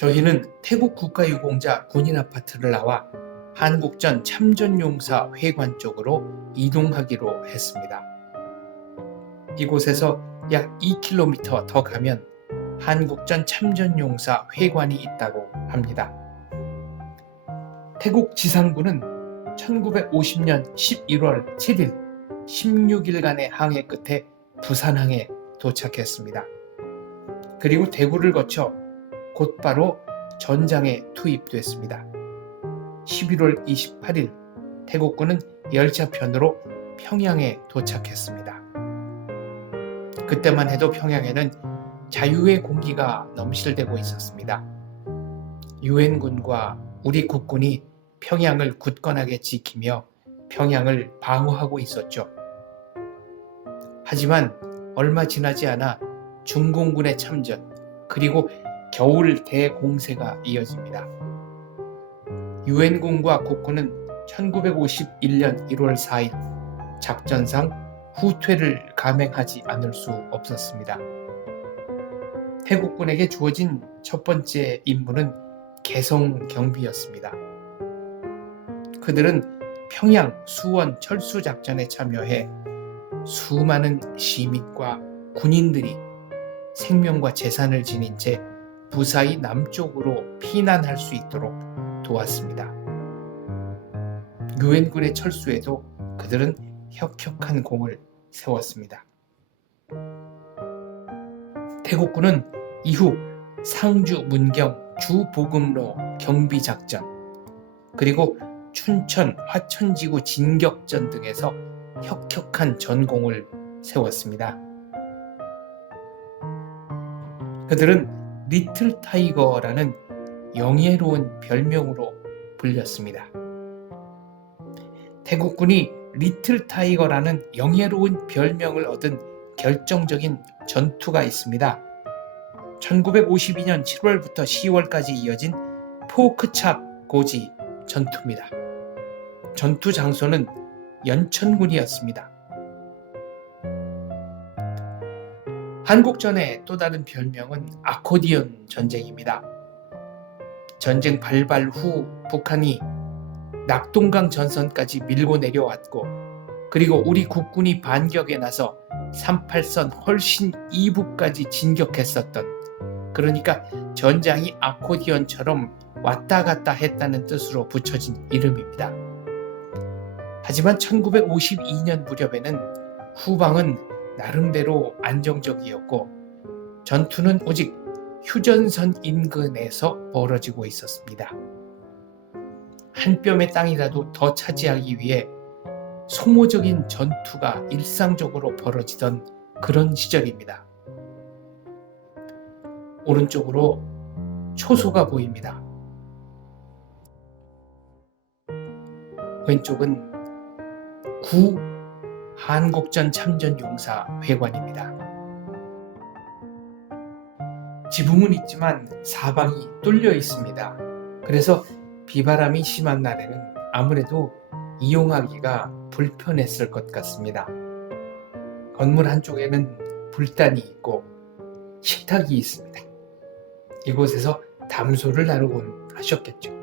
저희는 태국 국가유공자 군인아파트를 나와 한국전 참전용사 회관 쪽으로 이동하기로 했습니다. 이곳에서 약 2km 더 가면 한국전 참전용사 회관이 있다고 합니다. 태국 지상군은 1950년 11월 7일 16일간의 항해 끝에 부산항에 도착했습니다. 그리고 대구를 거쳐 곧바로 전장에 투입됐습니다. 11월 28일 태국군은 열차편으로 평양에 도착했습니다. 그때만 해도 평양에는 자유의 공기가 넘실대고 있었습니다. 유엔군과 우리 국군이 평양을 굳건하게 지키며 평양을 방어하고 있었죠. 하지만 얼마 지나지 않아 중공군의 참전 그리고 겨울 대공세가 이어집니다. 유엔군과 국군은 1951년 1월 4일 작전상 후퇴를 감행하지 않을 수 없었습니다. 태국군에게 주어진 첫 번째 임무는 개성 경비였습니다. 그들은 평양 수원 철수 작전에 참여해 수많은 시민과 군인들이 생명과 재산을 지닌 채 무사히 남쪽으로 피난할 수 있도록 도왔습니다. 유엔군의 철수에도 그들은 혁혁한 공을 세웠습니다. 태국군은 이후 상주 문경 주보급로 경비작전 그리고 춘천 화천지구 진격전 등에서 혁혁한 전공을 세웠습니다. 그들은 리틀 타이거라는 영예로운 별명으로 불렸습니다. 태국군이 리틀 타이거라는 영예로운 별명을 얻은 결정적인 전투가 있습니다. 1952년 7월부터 10월까지 이어진 포크찹 고지 전투입니다. 전투 장소는 연천군이었습니다. 한국전의 또 다른 별명은 아코디언 전쟁입니다. 전쟁 발발 후 북한이 낙동강 전선까지 밀고 내려왔고 그리고 우리 국군이 반격에 나서 38선 훨씬 이북까지 진격했었던 그러니까 전장이 아코디언처럼 왔다 갔다 했다는 뜻으로 붙여진 이름입니다. 하지만 1952년 무렵에는 후방은 나름대로 안정적이었고 전투는 오직 휴전선 인근에서 벌어지고 있었습니다. 한 뼘의 땅이라도 더 차지하기 위해 소모적인 전투가 일상적으로 벌어지던 그런 시절입니다. 오른쪽으로 초소가 보입니다. 왼쪽은 구 한국전 참전용사 회관입니다. 지붕은 있지만 사방이 뚫려 있습니다. 그래서 비바람이 심한 날에는 아무래도 이용하기가 불편했을 것 같습니다. 건물 한쪽에는 불단이 있고 식탁이 있습니다. 이곳에서 담소를 나누곤 하셨겠죠.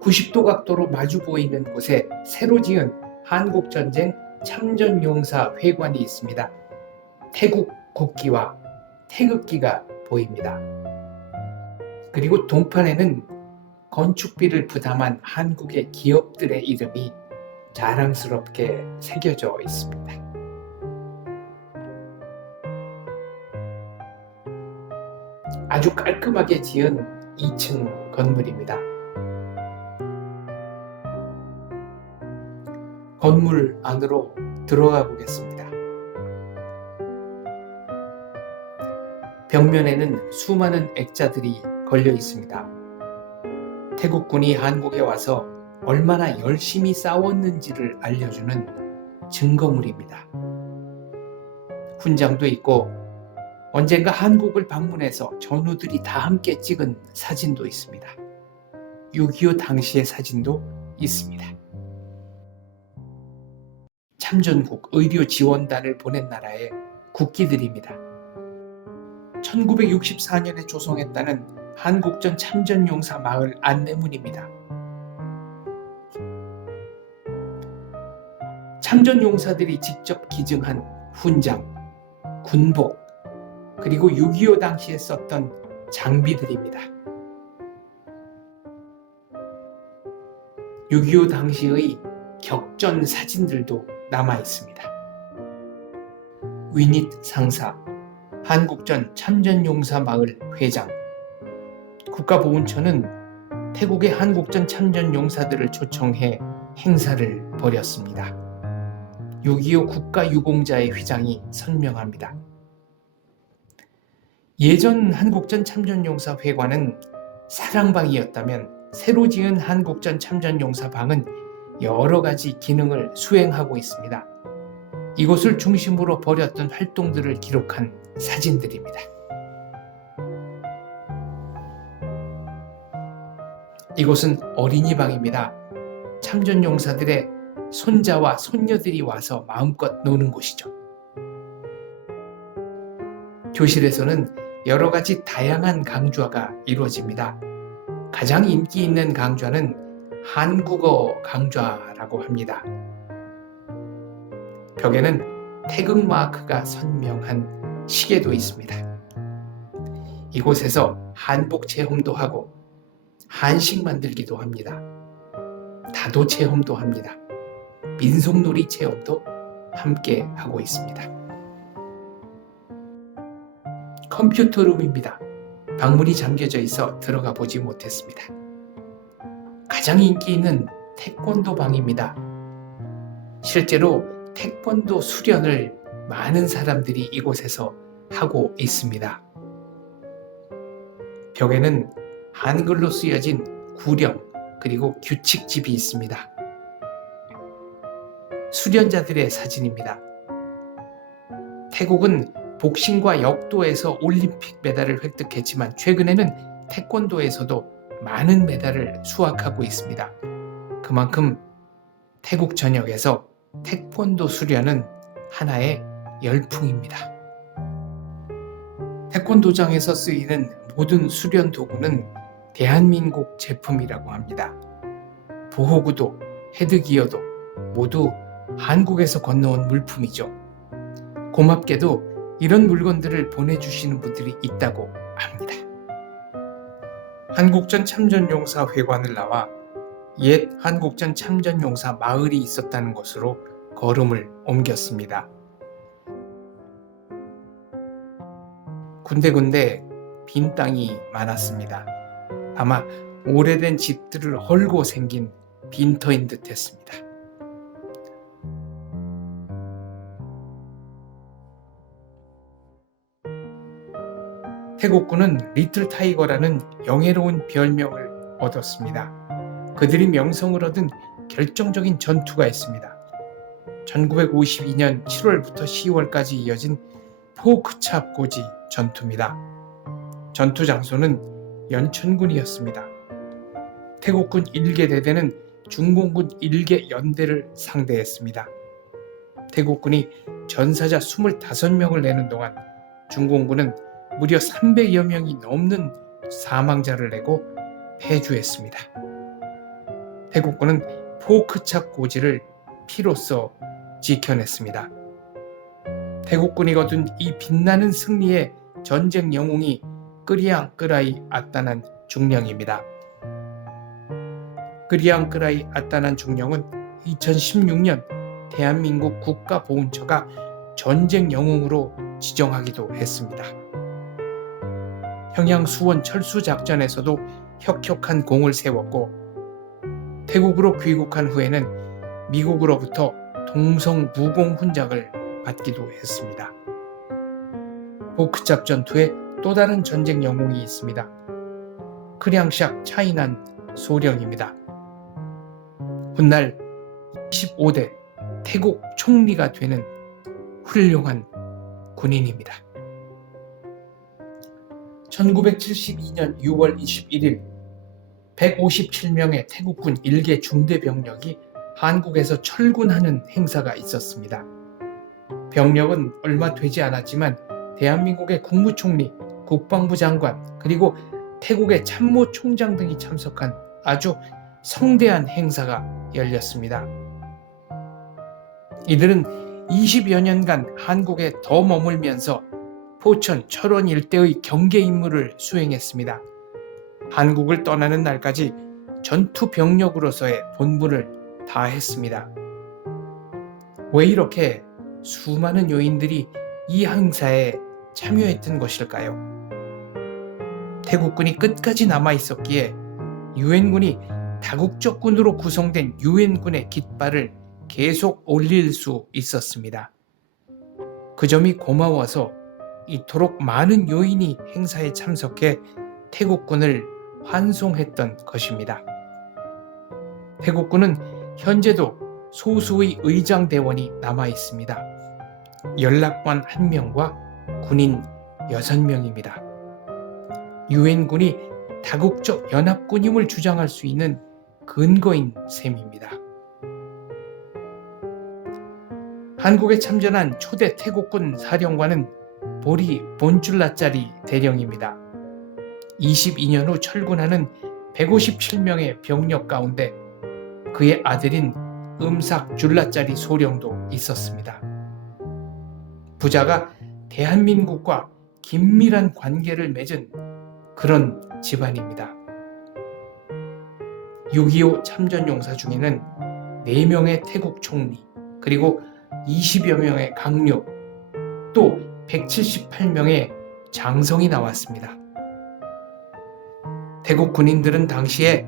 90도 각도로 마주 보이는 곳에 새로 지은 한국전쟁 참전용사 회관이 있습니다. 태국 국기와 태극기가 보입니다. 그리고 동판에는 건축비를 부담한 한국의 기업들의 이름이 자랑스럽게 새겨져 있습니다. 아주 깔끔하게 지은 2층 건물입니다. 건물 안으로 들어가 보겠습니다. 벽면에는 수많은 액자들이 걸려 있습니다. 태국군이 한국에 와서 얼마나 열심히 싸웠는지를 알려주는 증거물입니다. 훈장도 있고 언젠가 한국을 방문해서 전우들이 다 함께 찍은 사진도 있습니다. 6.25 당시의 사진도 있습니다. 참전국 의료지원단을 보낸 나라의 국기들입니다. 1964년에 조성했다는 한국전 참전용사 마을 안내문입니다. 참전용사들이 직접 기증한 훈장, 군복, 그리고 6.25 당시에 썼던 장비들입니다. 6.25 당시의 격전 사진들도 남아 있습니다. 위닛 상사, 한국전 참전용사 마을 회장, 국가보훈처는 태국의 한국전 참전용사들을 초청해 행사를 벌였습니다. 6.25 국가유공자의 휘장이 선명합니다. 예전 한국전 참전용사 회관은 사랑방이었다면 새로 지은 한국전 참전용사방은 여러 가지 기능을 수행하고 있습니다. 이곳을 중심으로 벌였던 활동들을 기록한 사진들입니다. 이곳은 어린이방입니다. 참전용사들의 손자와 손녀들이 와서 마음껏 노는 곳이죠. 교실에서는 여러 가지 다양한 강좌가 이루어집니다. 가장 인기 있는 강좌는 한국어 강좌라고 합니다. 벽에는 태극 마크가 선명한 시계도 있습니다. 이곳에서 한복 체험도 하고 한식 만들기도 합니다. 다도 체험도 합니다. 민속놀이 체험도 함께 하고 있습니다. 컴퓨터룸입니다. 방문이 잠겨져 있어 들어가 보지 못했습니다. 가장 인기 있는 태권도 방입니다. 실제로 태권도 수련을 많은 사람들이 이곳에서 하고 있습니다. 벽에는 한글로 쓰여진 구령 그리고 규칙집이 있습니다. 수련자들의 사진입니다. 태국은 복싱과 역도에서 올림픽 메달을 획득했지만 최근에는 태권도에서도 많은 메달을 수확하고 있습니다. 그만큼 태국 전역에서 태권도 수련은 하나의 열풍입니다. 태권도장에서 쓰이는 모든 수련 도구는 대한민국 제품이라고 합니다. 보호구도, 헤드기어도 모두 한국에서 건너온 물품이죠. 고맙게도 이런 물건들을 보내주시는 분들이 있다고 합니다. 한국전 참전용사 회관을 나와 옛 한국전 참전용사 마을이 있었다는 곳으로 걸음을 옮겼습니다. 군데군데 빈 땅이 많았습니다. 아마 오래된 집들을 헐고 생긴 빈터인 듯 했습니다. 태국군은 리틀 타이거라는 영예로운 별명을 얻었습니다. 그들이 명성을 얻은 결정적인 전투가 있습니다. 1952년 7월부터 10월까지 이어진 포크찹 고지 전투입니다. 전투 장소는 연천군이었습니다. 태국군 1개 대대는 중공군 1개 연대를 상대했습니다. 태국군이 전사자 25명을 내는 동안 중공군은 무려 300여 명이 넘는 사망자를 내고 패주했습니다. 태국군은 포크찹 고지를 피로써 지켜냈습니다. 태국군이 거둔 이 빛나는 승리의 전쟁 영웅이 끄리앙끄라이 아따난 중령입니다. 끄리앙끄라이 아따난 중령은 2016년 대한민국 국가보훈처가 전쟁 영웅으로 지정하기도 했습니다. 평양 수원 철수작전에서도 혁혁한 공을 세웠고 태국으로 귀국한 후에는 미국으로부터 동성 무공 훈장을 받기도 했습니다. 포크찹 전투에 또 다른 전쟁 영웅이 있습니다. 크량샥 차이난 소령입니다. 훗날 25대 태국 총리가 되는 훌륭한 군인입니다. 1972년 6월 21일 157명의 태국군 1개 중대 병력이 한국에서 철군하는 행사가 있었습니다. 병력은 얼마 되지 않았지만 대한민국의 국무총리, 국방부 장관, 그리고 태국의 참모 총장 등이 참석한 아주 성대한 행사가 열렸습니다. 이들은 20여 년간 한국에 더 머물면서 포천, 철원 일대의 경계 임무를 수행했습니다. 한국을 떠나는 날까지 전투 병력으로서의 본분을 다했습니다. 왜 이렇게 수많은 요인들이 이 행사에 참여했던 것일까요? 태국군이 끝까지 남아 있었기에 유엔군이 다국적군으로 구성된 유엔군의 깃발을 계속 올릴 수 있었습니다. 그 점이 고마워서 이토록 많은 요인이 행사에 참석해 태국군을 환송했던 것입니다. 태국군은 현재도 소수의 의장대원이 남아 있습니다. 연락관 1명과 군인 6명입니다. 유엔군이 다국적 연합군임을 주장할 수 있는 근거인 셈입니다. 한국에 참전한 초대 태국군 사령관은 보리 본줄라짜리 대령입니다. 22년 후 철군하는 157명의 병력 가운데 그의 아들인 음삭 줄라짜리 소령도 있었습니다. 부자가 대한민국과 긴밀한 관계를 맺은 그런 집안입니다. 6.25 참전용사 중에는 4명의 태국 총리, 그리고 20여 명의 강력, 또 178명의 장성이 나왔습니다. 태국 군인들은 당시에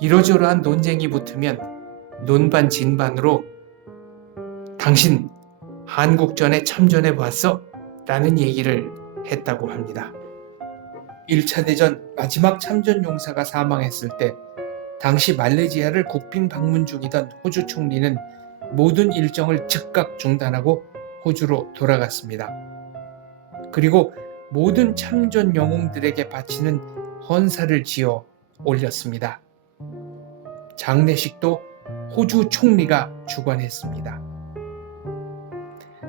이러저러한 논쟁이 붙으면 논반 진반으로 당신 한국전에 참전해 봤어? 라는 얘기를 했다고 합니다. 1차 대전 마지막 참전 용사가 사망했을 때 당시 말레이시아를 국빈 방문 중이던 호주 총리는 모든 일정을 즉각 중단하고 호주로 돌아갔습니다. 그리고 모든 참전 영웅들에게 바치는 헌사를 지어 올렸습니다. 장례식도 호주 총리가 주관했습니다.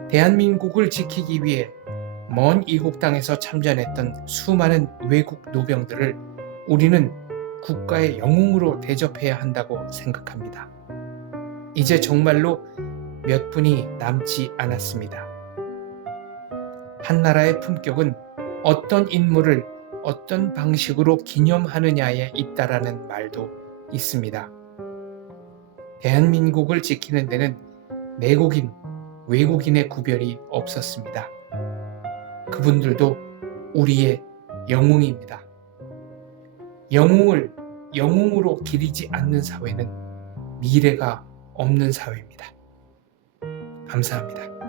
대한민국을 지키기 위해 먼 이국 땅에서 참전했던 수많은 외국 노병들을 우리는 국가의 영웅으로 대접해야 한다고 생각합니다. 이제 정말로 몇 분이 남지 않았습니다. 한 나라의 품격은 어떤 인물을 어떤 방식으로 기념하느냐에 있다라는 말도 있습니다. 대한민국을 지키는 데는 내국인, 외국인의 구별이 없었습니다. 그분들도 우리의 영웅입니다. 영웅을 영웅으로 기리지 않는 사회는 미래가 없는 사회입니다. 감사합니다.